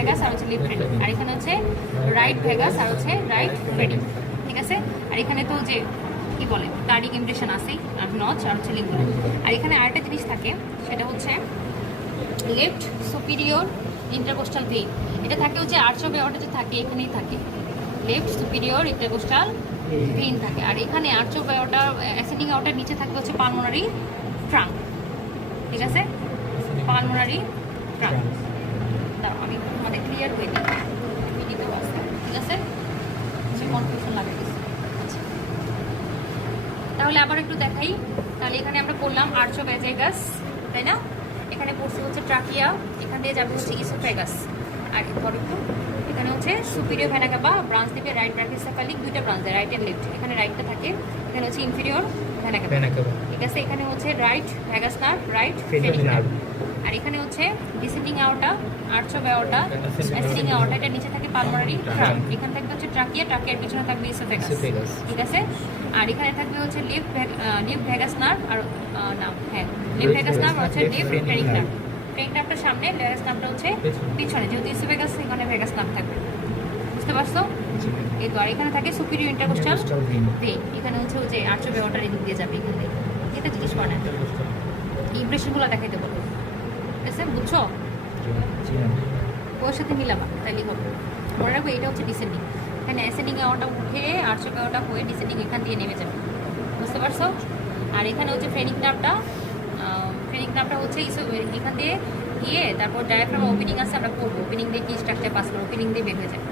Vegas আর হচ্ছে left phrenic, আর এখানে হচ্ছে রাইট ভেগাস আর হচ্ছে রাইট ফ্রেনিক, ঠিক আছে। আর এখানে তো যে কি বলে কার্ডিক ইমপ্রেশন আছেই, আর নচ আর হচ্ছে লিঙ্গুলা। আর এখানে আরেকটা জিনিস থাকে, সেটা হচ্ছে লেফট সুপিরিয়র ইন্টারকোস্টাল ভেইন। এটা থাকে হচ্ছে আর্চ অফ এওর্টা যে থাকে এখানেই থাকে, লেফট সুপিরিয়র ইন্টারকোস্টাল ভেইন থাকে। আর এখানে আর্চ অফ এওর্টা অ্যাসেন্ডিং আউটার নিচে থাকবে হচ্ছে পালমোনারি ট্রাঙ্ক, ঠিক আছে, পালমোনারি ট্রাঙ্ক। দাঁড়াও আমি আমাদের ক্লিয়ার হয়ে নিই ভিডিওতে আসতে, ঠিক আছে, সে কনফিউশন লাগে গেছে। আচ্ছা তাহলে আবার একটু দেখাই। তাহলে এখানে আমরা করলাম আর্চ অফ অ্যাজাইগাস, তাই না, এখানে পড়ছে হচ্ছে ট্রাকিয়া, এখান দিয়ে যাবে হচ্ছে ইসোফেগাস, আর এরপর একটু এখানে হচ্ছে সুপিরিয়র ভেনা কাভা ব্রাঞ্চ দিবে রাইট ব্রাকিওসেফালিক, দুইটা ব্রাঞ্চ দেয়, রাইট এন্ড লেফট। এখানে রাইটটা থাকে, এখানে হচ্ছে ইনফিরিয়র ভেনা কাভা, ঠিক আছে। এখানে হচ্ছে right vagus nerve, right phrenic nerve. আর এখানে হচ্ছে descending aorta, arch of aorta, ascending aorta, এটা নিচে থাকে পালমোনারি ট্রাঙ্ক, এখানে থাকবে হচ্ছে ট্রাকিয়া, ট্রাকিয়ার পিছনে থাকবে ইসোফেগাস, ঠিক আছে। আর এখানে থাকবে হচ্ছে লেফট ভ্যাগাস নার্ভ আর লেফট ভ্যাগাস নার্ভ আর হচ্ছে লেফট ফেনিক নার্ভ। ফেনিক নার্ভটা সামনে, ভ্যাগাস নার্ভটা হচ্ছে পিছনে, যেহেতু ইসোফেগাস এখানে ভ্যাগাস নার্ভ থাকবে, বুঝতে পারছো? এই তো। আর এখানে থাকে সুপিরিয়র ইন্টারকোস্টাল ভেইন, এখানে হচ্ছে যে আর্চ অফ অ্যাওর্টার এদিক দিয়ে যাবে, এখানে এটা জিজ্ঞেস করে না, ইমপ্রেশনগুলো দেখাইতে বলো, ঠিক আছে, বুঝছো? ওর সাথে মিলাবা তাইলে হবে। মনে রাখবো এটা হচ্ছে ডিসেন্ডিং, এখানে অ্যাসেন্ডিং আওয়াটা উঠে আর্চ অফ অ্যাওর্টা হয়ে ডিসেন্ডিং এখান দিয়ে নেমে যাবে, বুঝতে পারছো? আর এখানে হচ্ছে ফ্রেনিক নার্ভটা, হচ্ছে এখান দিয়ে গিয়ে তারপর ডায়াফ্রাম ওপেনিং আছে, আমরা করবো ওপেনিং দিয়ে কি স্ট্রাকচার পাস করবো, ওপেনিং দিয়ে বের হয়ে যায়।